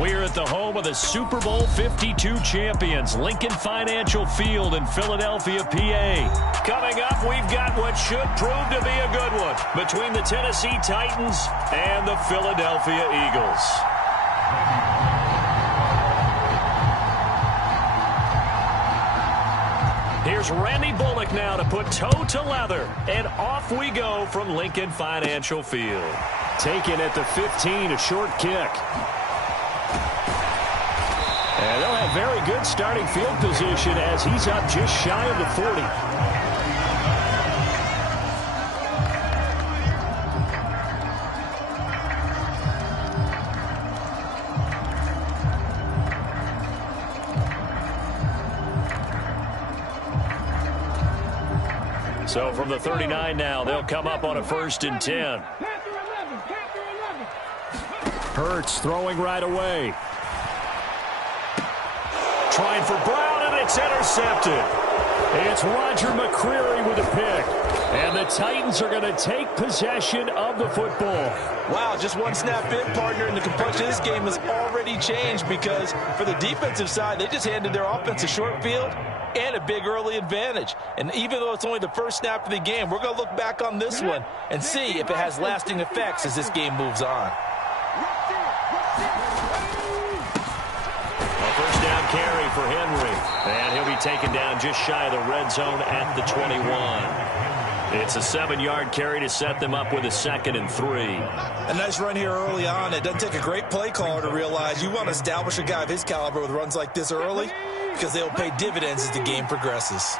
We're at the home of the Super Bowl 52 champions, Lincoln Financial Field in Philadelphia, PA. Coming up, we've got what should prove to be a good one between the Tennessee Titans and the Philadelphia Eagles. Here's Randy Bullock now to put toe to leather, and off we go from Lincoln Financial Field. Taken at the 15, a short kick. And they'll have very good starting field position as he's up just shy of the 40. So from the 39 now, they'll come up on a 1st and 10. Hurts throwing right away. Trying for Brown, and it's intercepted. It's Roger McCreary with a pick. And the Titans are going to take possession of the football. Wow, just one snap in, partner, and the complexion of this game has already changed because for the defensive side, they just handed their offense a short field and a big early advantage. And even though it's only the first snap of the game, we're going to look back on this one and see if it has lasting effects as this game moves on. First down carry for Henry. And he'll be taken down just shy of the red zone at the 21. It's a 7-yard carry to set them up with a 2nd and 3. A nice run here early on. It doesn't take a great play caller to realize you want to establish a guy of his caliber with runs like this early because they'll pay dividends as the game progresses.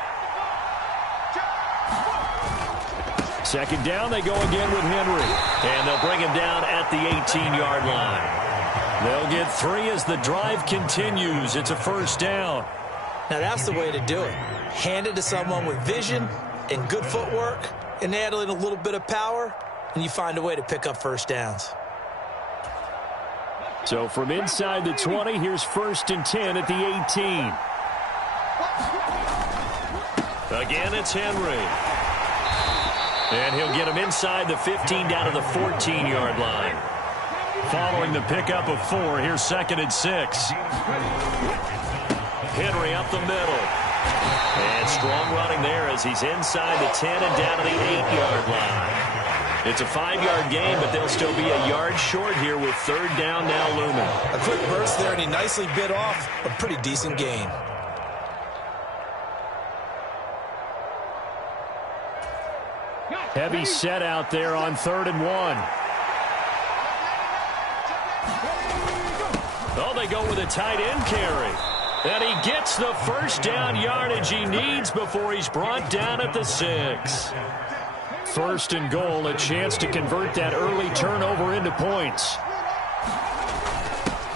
2nd down, they go again with Henry. And they'll bring him down at the 18-yard line. They'll get 3 as the drive continues. It's a 1st down. Now that's the way to do it. Hand it to someone with vision and good footwork and add in a little bit of power, and you find a way to pick up 1st downs. So from inside the 20, here's 1st and 10 at the 18. Again, it's Henry. And he'll get him inside the 15 down to the 14-yard line. Following the pickup of 4, here's 2nd and 6. Henry up the middle. And strong running there as he's inside the 10 and down to the 8-yard line. It's a 5-yard gain, but they'll still be a yard short here with 3rd down now looming. A quick burst there, and he nicely bit off a pretty decent gain. Heavy set out there on 3rd and 1. Oh, they go with a tight end carry. And he gets the 1st down yardage he needs before he's brought down at the 6. 1st and goal, a chance to convert that early turnover into points.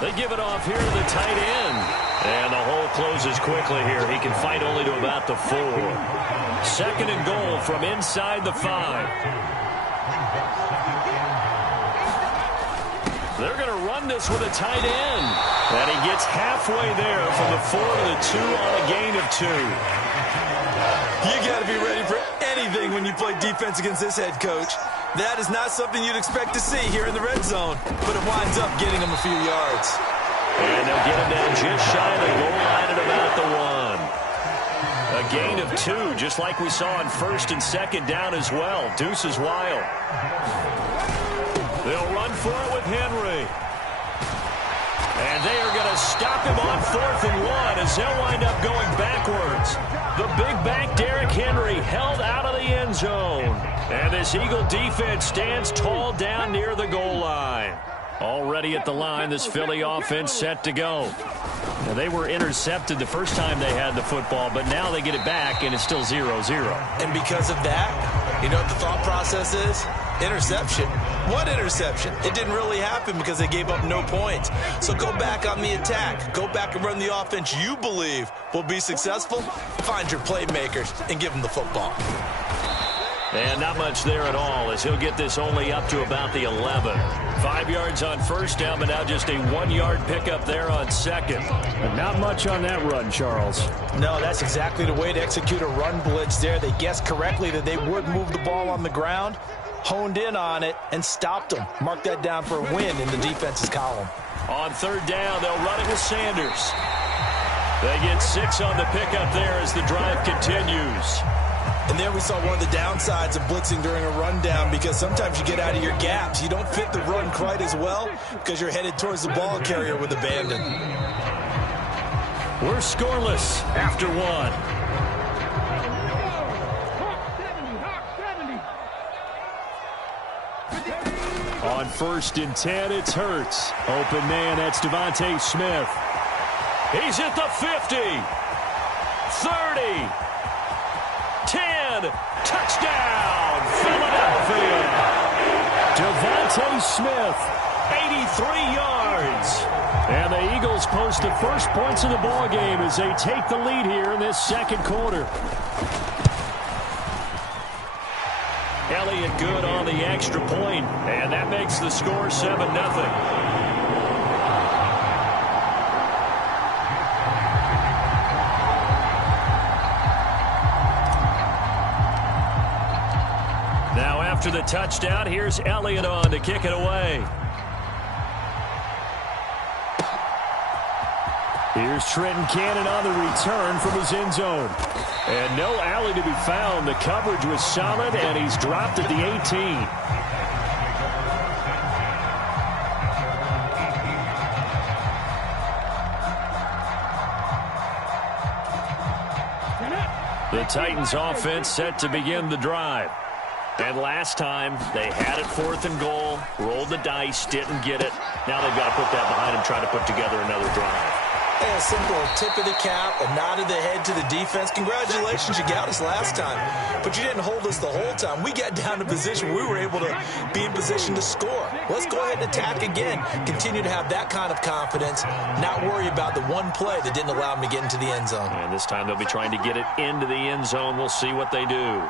They give it off here to the tight end. And the hole closes quickly here. He can fight only to about the 4. 2nd and goal from inside the 5. They're going to run this with a tight end. And he gets halfway there from the 4 to the 2 on a gain of 2. You got to be ready for anything when you play defense against this head coach. That is not something you'd expect to see here in the red zone, but it winds up getting him a few yards. And they'll get him down just shy of the goal line at about the 1. A gain of 2, just like we saw on 1st and 2nd down as well. Deuce is wild. They'll run for it with Henry. And they are going to stop him on 4th and 1 as they'll wind up going backwards. The big back Derrick Henry held out of the end zone. And this Eagle defense stands tall down near the goal line. Already at the line, this Philly offense set to go. Now, they were intercepted the first time they had the football, but now they get it back, and it's still 0-0. And because of that, you know what the thought process is? Interception. What interception? It didn't really happen because they gave up no points. So go back on the attack. Go back and run the offense you believe will be successful. Find your playmakers and give them the football. And not much there at all as he'll get this only up to about the 11. 5 yards on 1st down, but now just a 1-yard pickup there on 2nd. And not much on that run, Charles. No, that's exactly the way to execute a run blitz there. They guessed correctly that they would move the ball on the ground, honed in on it, and stopped them. Mark that down for a win in the defense's column. On third down, they'll run it with Sanders. They get 6 on the pickup there as the drive continues. And there we saw one of the downsides of blitzing during a rundown, because sometimes you get out of your gaps. You don't fit the run quite as well because you're headed towards the ball carrier with abandon. We're scoreless after 1. On 1st and 10, it's Hurts. Open man, that's Devontae Smith. He's at the 50. 30. 10. Touchdown, Philadelphia. Devontae Smith, 83 yards. And the Eagles post the first points of the ball game as they take the lead here in this second quarter. Elliott good on the extra point, and that makes the score 7-0. Now after the touchdown, here's Elliott on to kick it away. Here's Trenton Cannon on the return from his end zone. And no alley to be found. The coverage was solid, and he's dropped at the 18. The Titans offense set to begin the drive. And last time, they had it 4th and goal, rolled the dice, didn't get it. Now they've got to put that behind them, try to put together another drive. A simple tip of the cap, a nod of the head to the defense. Congratulations, you got us last time. But you didn't hold us the whole time. We got down to position. We were able to be in position to score. Let's go ahead and attack again. Continue to have that kind of confidence. Not worry about the one play that didn't allow them to get into the end zone. And this time they'll be trying to get it into the end zone. We'll see what they do.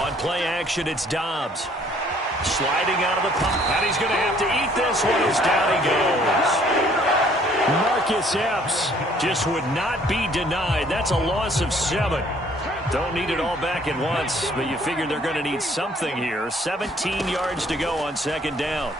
On play action, it's Dobbs. Sliding out of the pocket, and he's going to have to eat this one as down he goes. Marcus Epps just would not be denied. That's a loss of 7. Don't need it all back at once, but you figure they're going to need something here. 17 yards to go on 2nd down.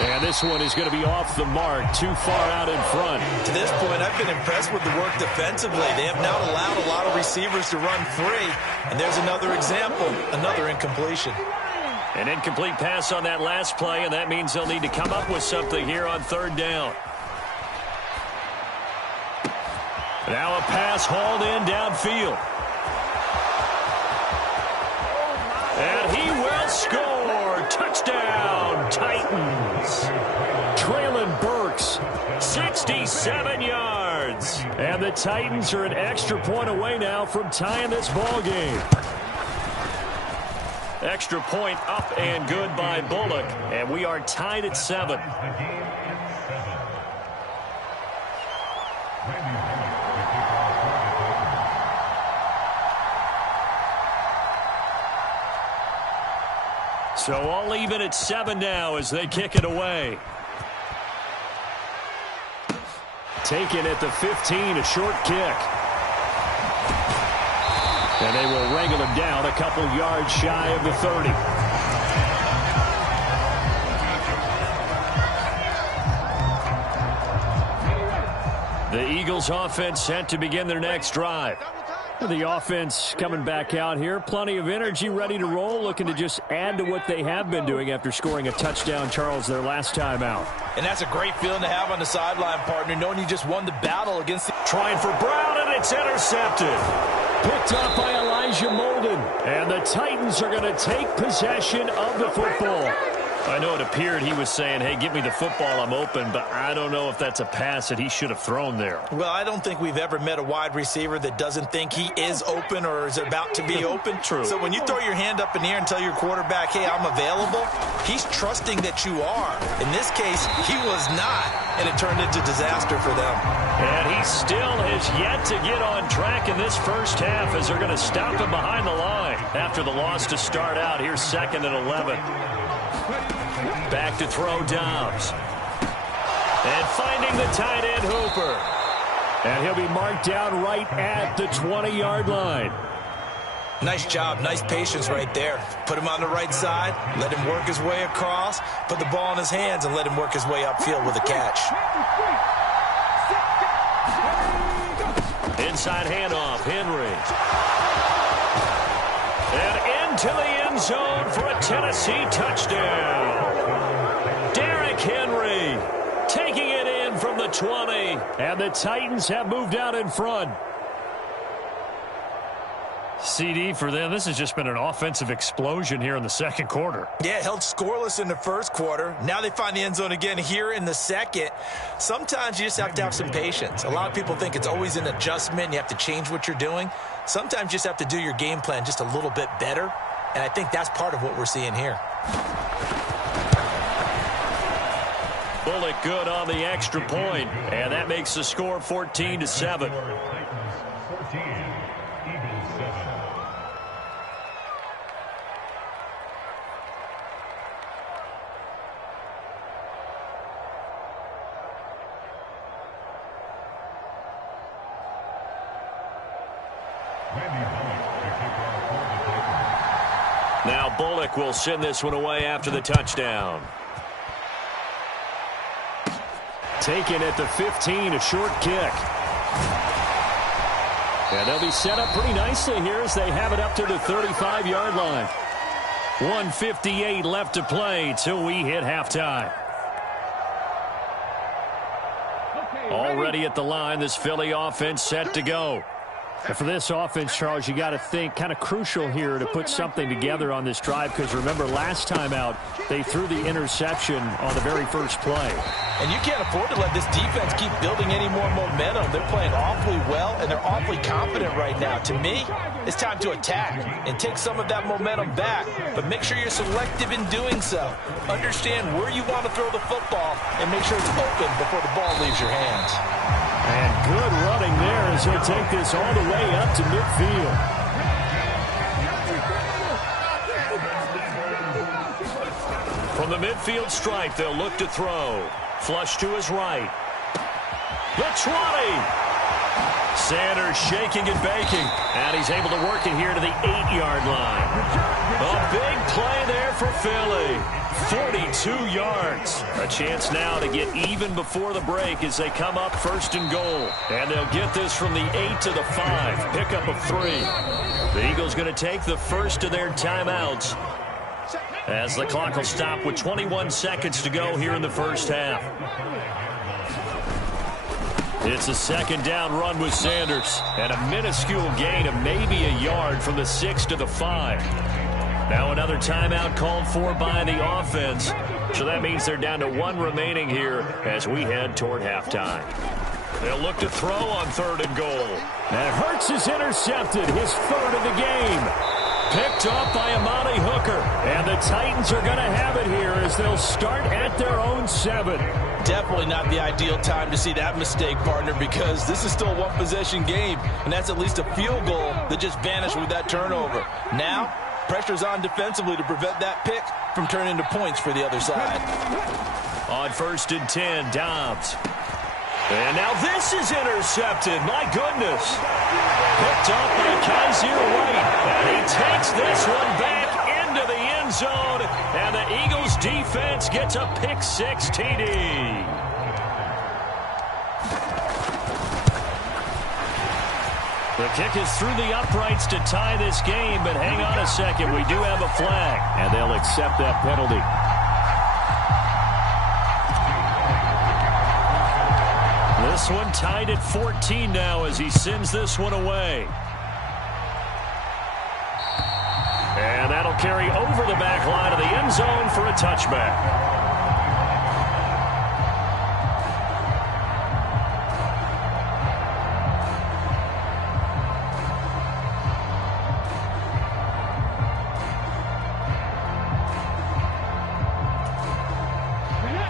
And this one is going to be off the mark, too far out in front. To this point, I've been impressed with the work defensively. They have not allowed a lot of receivers to run free. And there's another example, another incompletion. An incomplete pass on that last play, and that means they'll need to come up with something here on 3rd down. Now a pass hauled in downfield. And he will score. Touchdown, Titans. Traylon Burks, 67 yards. And the Titans are an extra point away now from tying this ball game. Extra point up and good by Bullock. And we are tied at 7. So all even at 7 now as they kick it away. Taken at the 15, a short kick. And they will wrangle him down a couple yards shy of the 30. The Eagles offense set to begin their next drive. The offense coming back out here. Plenty of energy, ready to roll, looking to just add to what they have been doing after scoring a touchdown, Charles, their last time out. And that's a great feeling to have on the sideline, partner, knowing you just won the battle against the... Trying for Brown, and it's intercepted. Picked up by Elijah Molden. And the Titans are going to take possession of the football. I know it appeared he was saying, hey, give me the football, I'm open, but I don't know if that's a pass that he should have thrown there. Well, I don't think we've ever met a wide receiver that doesn't think he is open or is about to be open. True. So when you throw your hand up in the air and tell your quarterback, hey, I'm available, he's trusting that you are. In this case, he was not, and it turned into disaster for them. And he still has yet to get on track in this first half as they're going to stop him behind the line after the loss to start out. Here's 2nd and 11. Back to throw Dobbs. And finding the tight end Hooper. And he'll be marked down right at the 20-yard line. Nice job, nice patience right there. Put him on the right side, let him work his way across, put the ball in his hands, and let him work his way upfield with a catch. Inside handoff, Henry. And into the end zone for a Tennessee touchdown. Derrick Henry taking it in from the 20. And the Titans have moved out in front. CD for them, this has just been an offensive explosion here in the second quarter. Yeah, held scoreless in the first quarter. Now they find the end zone again here in the second. Sometimes you just have to have some patience. A lot of people think it's always an adjustment. You have to change what you're doing. Sometimes you just have to do your game plan just a little bit better. And I think that's part of what we're seeing here. Bullock good on the extra point, and that makes the score 14-7. Now Bullock will send this one away after the touchdown. Taken at the 15, a short kick. And they'll be set up pretty nicely here as they have it up to the 35-yard line. 1:58 left to play till we hit halftime. Already at the line, this Philly offense set to go. And for this offense, Charles, you got to think kind of crucial here to put something together on this drive, because remember last time out they threw the interception on the very first play. And you can't afford to let this defense keep building any more momentum. They're playing awfully well, and they're awfully confident right now. To me, it's time to attack and take some of that momentum back, but make sure you're selective in doing so. Understand where you want to throw the football and make sure it's open before the ball leaves your hands. And good running there as he'll take this all the way up to midfield. From the midfield stripe, they'll look to throw. Flush to his right. The 20. Sanders shaking and baking. And he's able to work it here to the 8-yard line. A big play there for Philly. 42 yards. A chance now to get even before the break as they come up first and goal. And they'll get this from the 8 to the 5. Pickup of 3. The Eagles going to take the first of their timeouts as the clock will stop with 21 seconds to go here in the first half. It's a second down run with Sanders. And a minuscule gain of maybe a yard from the 6 to the 5. Now another timeout called for by the offense. So that means they're down to 1 remaining here as we head toward halftime. They'll look to throw on 3rd and goal. And Hurts is intercepted, his 3rd of the game. Picked off by Amani Hooker. And the Titans are going to have it here as they'll start at their own 7. Definitely not the ideal time to see that mistake, partner, because this is still a one-possession game, and that's at least a field goal that just vanished with that turnover. Now, pressure's on defensively to prevent that pick from turning into points for the other side. On 1st and 10, Dobbs. And now this is intercepted. My goodness. Picked up by Kaiser White. And he takes this one back into the end zone. And the Eagles defense gets a pick-6 TD. The kick is through the uprights to tie this game, but hang on a second. We do have a flag, and they'll accept that penalty. This one tied at 14 now as he sends this one away. And that'll carry over the back line of the end zone for a touchback.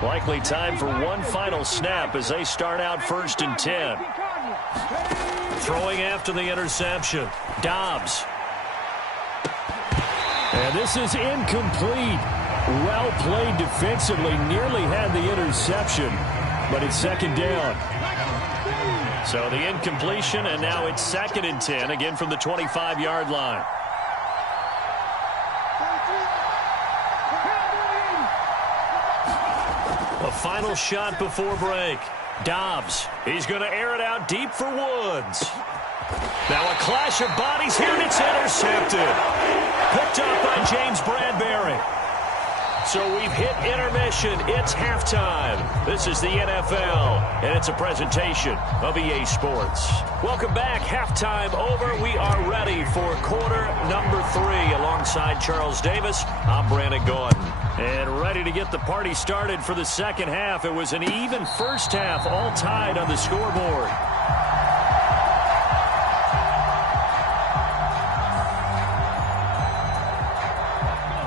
Likely time for one final snap as they start out 1st and 10. Throwing after the interception. Dobbs. And this is incomplete. Well played defensively. Nearly had the interception, but it's 2nd down. So the incompletion, and now it's 2nd and 10, again from the 25-yard line. A final shot before break. Dobbs, he's going to air it out deep for Woods. Now a clash of bodies here, and it's intercepted. Picked up by James Bradbury. So we've hit intermission. It's halftime. This is the NFL, and it's a presentation of EA Sports. Welcome back. Halftime over. We are ready for quarter number 3. Alongside Charles Davis, I'm Brandon Gordon. And ready to get the party started for the second half. It was an even first half, all tied on the scoreboard.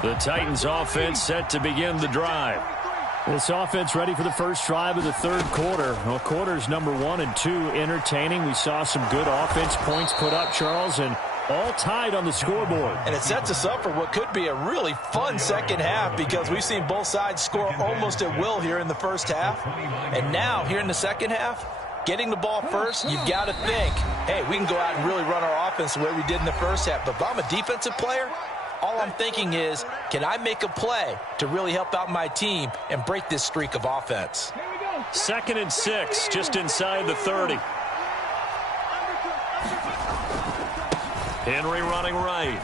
The Titans offense set to begin the drive. This offense ready for the first drive of the third quarter. Well, quarters number 1 and 2 entertaining. We saw some good offense points put up, Charles, and all tied on the scoreboard. And it sets us up for what could be a really fun second half because we've seen both sides score almost at will here in the first half. And now, here in the second half, getting the ball first, you've got to think, hey, we can go out and really run our offense the way we did in the first half. But if I'm a defensive player, all I'm thinking is, can I make a play to really help out my team and break this streak of offense? 2nd and 6, just inside the 30. Henry running right.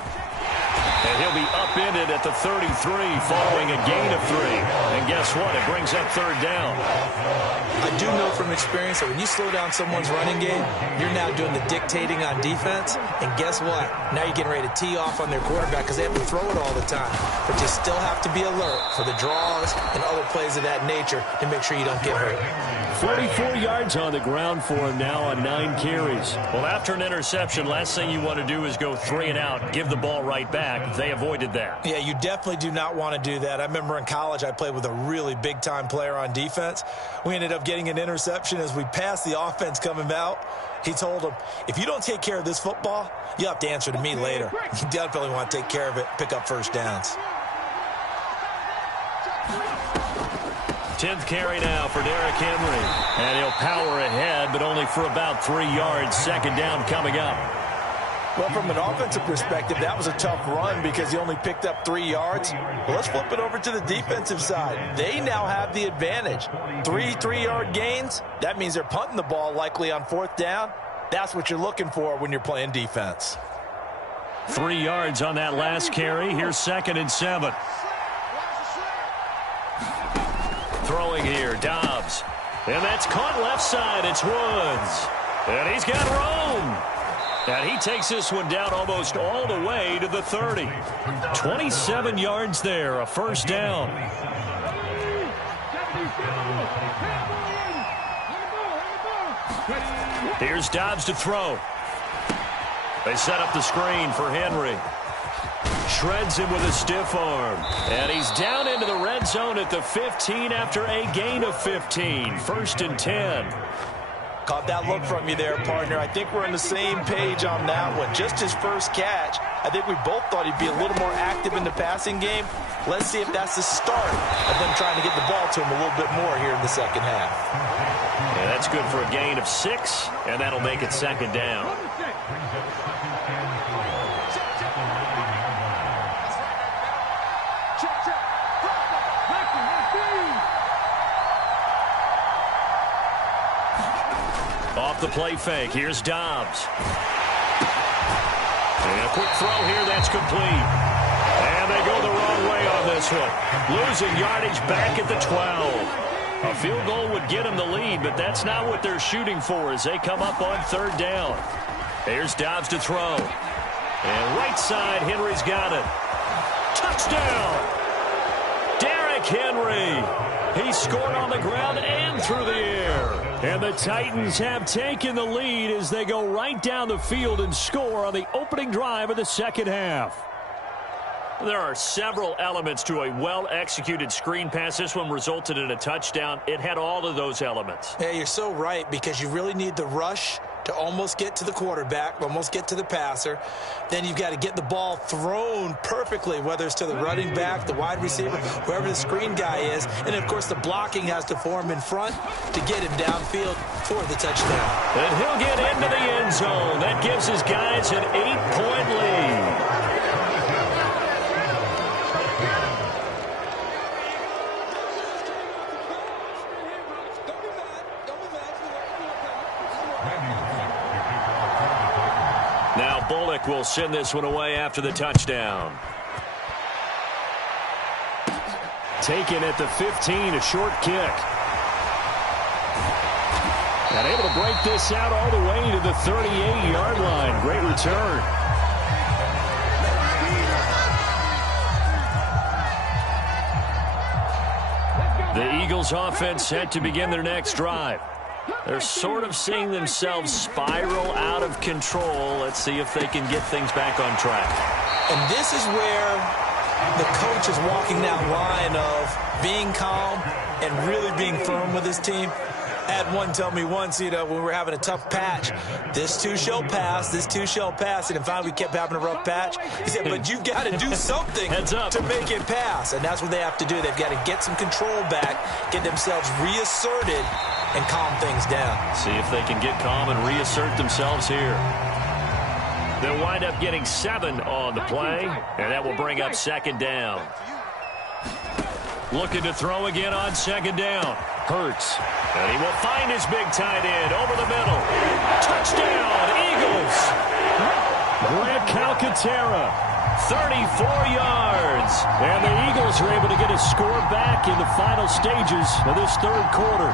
And he'll be upended at the 33 following a gain of 3. And guess what? It brings up third down. I do know from experience that when you slow down someone's running game, you're now doing the dictating on defense. And guess what? Now you're getting ready to tee off on their quarterback because they have to throw it all the time. But you still have to be alert for the draws and other plays of that nature to make sure you don't get hurt. 44 yards on the ground for him now on 9 carries. Well, after an interception, last thing you want to do is go 3 and out, give the ball right back. They avoided that. Yeah, you definitely do not want to do that. I remember in college I played with a really big-time player on defense. We ended up getting an interception as we passed the offense coming out. He told him, if you don't take care of this football, you have to answer to me later. You definitely want to take care of it, pick up first downs. 10th carry now for Derrick Henry. And he'll power ahead, but only for about 3 yards. Second down coming up. Well, from an offensive perspective, that was a tough run because he only picked up 3 yards. Well, let's flip it over to the defensive side. They now have the advantage. 3 3-yard gains, that means they're punting the ball likely on 4th down. That's what you're looking for when you're playing defense. 3 yards on that last carry. Here's 2nd and 7. Throwing here, Dobbs. And that's caught left side. It's Woods. And he's got room. And he takes this one down almost all the way to the 30. 27 yards there, a first down. Here's Dobbs to throw. They set up the screen for Henry. Shreds him with a stiff arm. And he's down into the red zone at the 15 after a gain of 15. 1st and 10. Caught that look from you there, partner. I think we're on the same page on that one. Just his first catch. I think we both thought he'd be a little more active in the passing game. Let's see if that's the start of them trying to get the ball to him a little bit more here in the second half. Yeah, that's good for a gain of 6, and that'll make it second down. Off the play fake. Here's Dobbs. And a quick throw here. That's complete. And they go the wrong way on this one. Losing yardage back at the 12. A field goal would get them the lead, but that's not what they're shooting for as they come up on 3rd down. Here's Dobbs to throw. And right side, Henry's got it. Touchdown! Derrick Henry. He scored on the ground and through the air. And the Titans have taken the lead as they go right down the field and score on the opening drive of the second half. There are several elements to a well-executed screen pass. This one resulted in a touchdown. It had all of those elements. Yeah, you're so right because you really need the rush to almost get to the quarterback, almost get to the passer. Then you've got to get the ball thrown perfectly, whether it's to the running back, the wide receiver, whoever the screen guy is. And, of course, the blocking has to form in front to get him downfield for the touchdown. And he'll get into the end zone. That gives his guys an 8-point lead. Now Bullock will send this one away after the touchdown. Taken at the 15, a short kick. And able to break this out all the way to the 38-yard line. Great return. The Eagles offense set to begin their next drive. They're sort of seeing themselves spiral out of control. Let's see if they can get things back on track. And this is where the coach is walking that line of being calm and really being firm with his team. I had one tell me once, when we were having a tough patch, this too shall pass, this too shall pass. And finally we kept having a rough patch. He said, but you've got to do something to make it pass. And that's what they have to do. They've got to get some control back, get themselves reasserted, and calm things down. See if they can get calm and reassert themselves here. They'll wind up getting 7 on the play, and that will bring up second down. Looking to throw again on second down. Hurts. And he will find his big tight end over the middle. Touchdown, Eagles. Grant Calcaterra, 34 yards. And the Eagles are able to get a score back in the final stages of this third quarter.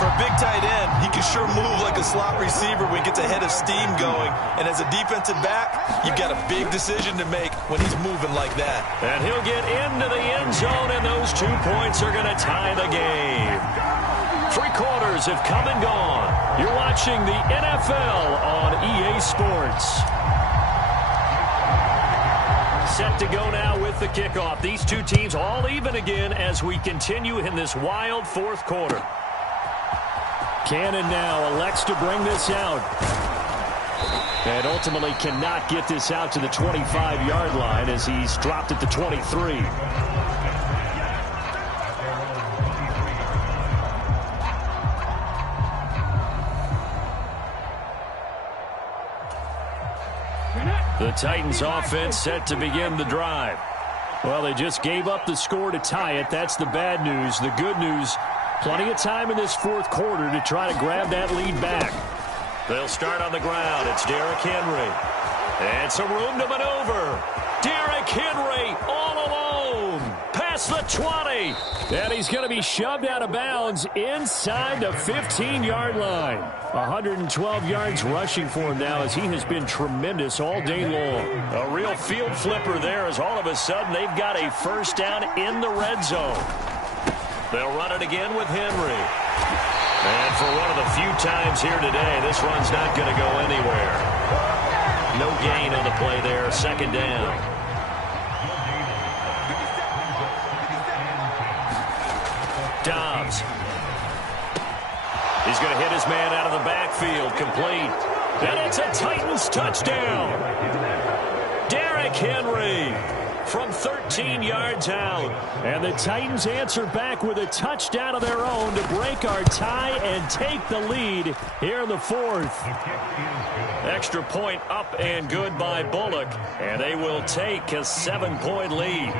For a big tight end, he can sure move like a slot receiver when he gets a head of steam going. And as a defensive back, you've got a big decision to make when he's moving like that. And he'll get into the end zone, and those 2 points are going to tie the game. 3 quarters have come and gone. You're watching the NFL on EA Sports. Set to go now with the kickoff. These two teams all even again as we continue in this wild fourth quarter. Cannon now elects to bring this out. And ultimately cannot get this out to the 25-yard line as he's dropped at the 23. The Titans offense set to begin the drive. Well, they just gave up the score to tie it. That's the bad news. The good news, plenty of time in this fourth quarter to try to grab that lead back. They'll start on the ground. It's Derrick Henry. And some room to maneuver. Derrick Henry all alone. Past the 20. And he's going to be shoved out of bounds inside the 15-yard line. 112 yards rushing for him now as he has been tremendous all day long. A real field flipper there as all of a sudden they've got a first down in the red zone. They'll run it again with Henry. And for one of the few times here today, this run's not going to go anywhere. No gain on the play there, second down. Dobbs. He's going to hit his man out of the backfield, complete. And it's a Titans touchdown. Derrick Henry from 13 yards out. And the Titans answer back with a touchdown of their own to break our tie and take the lead here in the fourth. Extra point up and good by Bullock. And they will take a 7-point lead.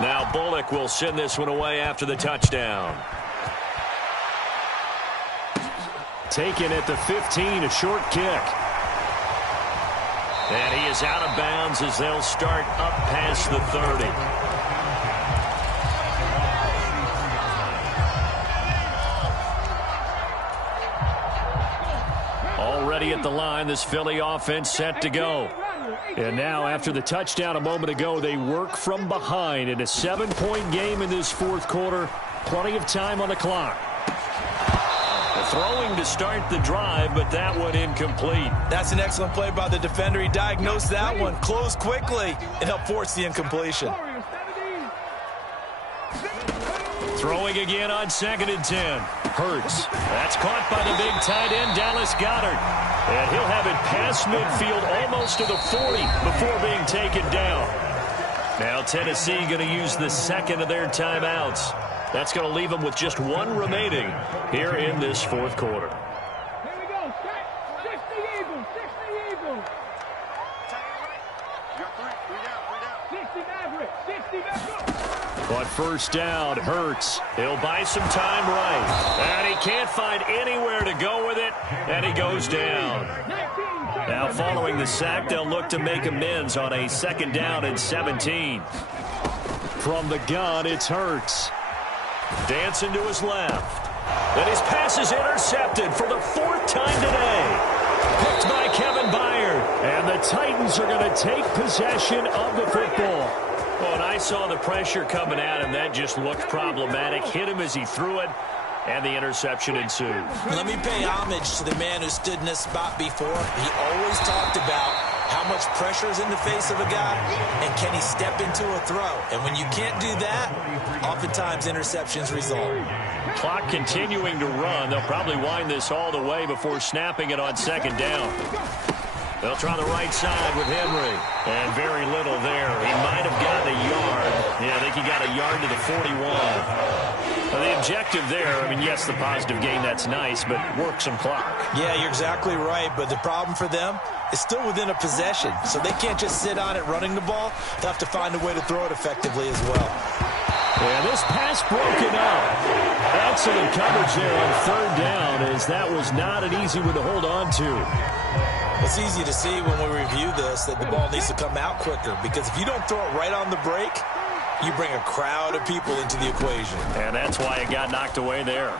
Now Bullock will send this one away after the touchdown. Taken at the 15, a short kick. And he is out of bounds as they'll start up past the 30. Already at the line, this Philly offense set to go. And now after the touchdown a moment ago, they work from behind in a 7-point game in this fourth quarter. Plenty of time on the clock. Throwing to start the drive, but that one incomplete. That's an excellent play by the defender. He diagnosed that one, closed quickly, and helped force the incompletion. Throwing again on 2nd and 10. Hurts. That's caught by the big tight end, Dallas Goedert. And he'll have it past midfield almost to the 40 before being taken down. Now Tennessee going to use the second of their timeouts. That's going to leave them with just one remaining here in this fourth quarter. Here we go. 60 Eagles. 60 Eagles. 60 Maverick. 60 Maverick. But first down, Hurts. He'll buy some time right. And he can't find anywhere to go with it. And he goes down. Now following the sack, they'll look to make amends on a 2nd down and 17. From the gun, it's Hurts. Dancing to his left. And his pass is intercepted for the 4th time today. Picked by Kevin Byard. And the Titans are going to take possession of the football. Well, and I saw the pressure coming at him. That just looked problematic. Hit him as he threw it. And the interception ensued. Let me pay homage to the man who stood in this spot before. He always talked about how much pressure is in the face of a guy, and can he step into a throw? And when you can't do that, oftentimes interceptions result. Clock continuing to run. They'll probably wind this all the way before snapping it on 2nd down. They'll try the right side with Henry. And very little there. He might have gotten a yard. Yeah, I think he got a yard to the 41. Well, the objective there, I mean, yes, the positive gain, that's nice, but work some clock. Yeah, you're exactly right, but the problem for them is still within a possession, so they can't just sit on it running the ball. They'll have to find a way to throw it effectively as well. And this pass broken up. Excellent coverage there on 3rd down, as that was not an easy one to hold on to. It's easy to see when we review this that the ball needs to come out quicker, because if you don't throw it right on the break, you bring a crowd of people into the equation. And that's why it got knocked away there.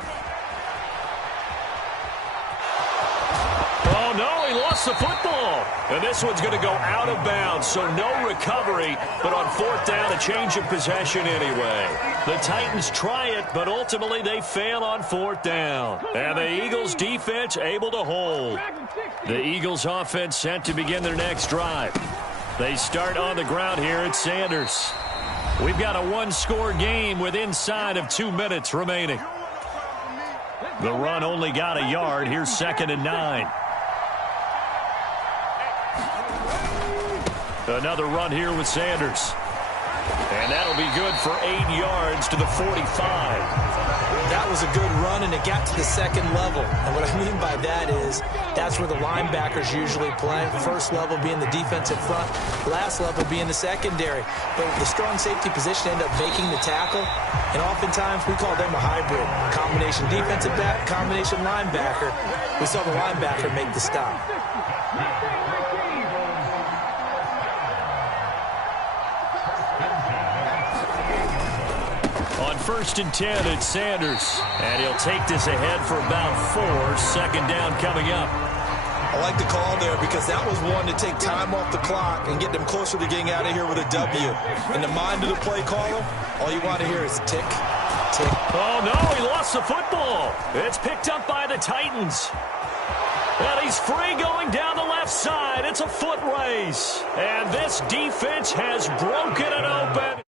Oh, no, he lost the football. And this one's going to go out of bounds, so no recovery. But on 4th down, a change of possession anyway. The Titans try it, but ultimately they fail on 4th down. And the Eagles' defense able to hold. The Eagles' offense set to begin their next drive. They start on the ground here at Sanders. We've got a 1-score game with inside of 2 minutes remaining. The run only got a yard. Here's 2nd and 9. Another run here with Sanders. And that'll be good for 8 yards to the 45. That was a good run, and it got to the 2nd level. And what I mean by that is that's where the linebackers usually play. First level being the defensive front, last level being the secondary. But the strong safety position ended up making the tackle, and oftentimes we call them a hybrid. Combination defensive back, combination linebacker. We saw the linebacker make the stop. On 1st and 10, it's Sanders. And he'll take this ahead for about 4. 2nd down coming up. I like the call there because that was one to take time off the clock and get them closer to getting out of here with a W. In the mind of the play caller, all you want to hear is tick, tick. Oh, no, he lost the football. It's picked up by the Titans. And he's free going down the left side. It's a foot race. And this defense has broken it open.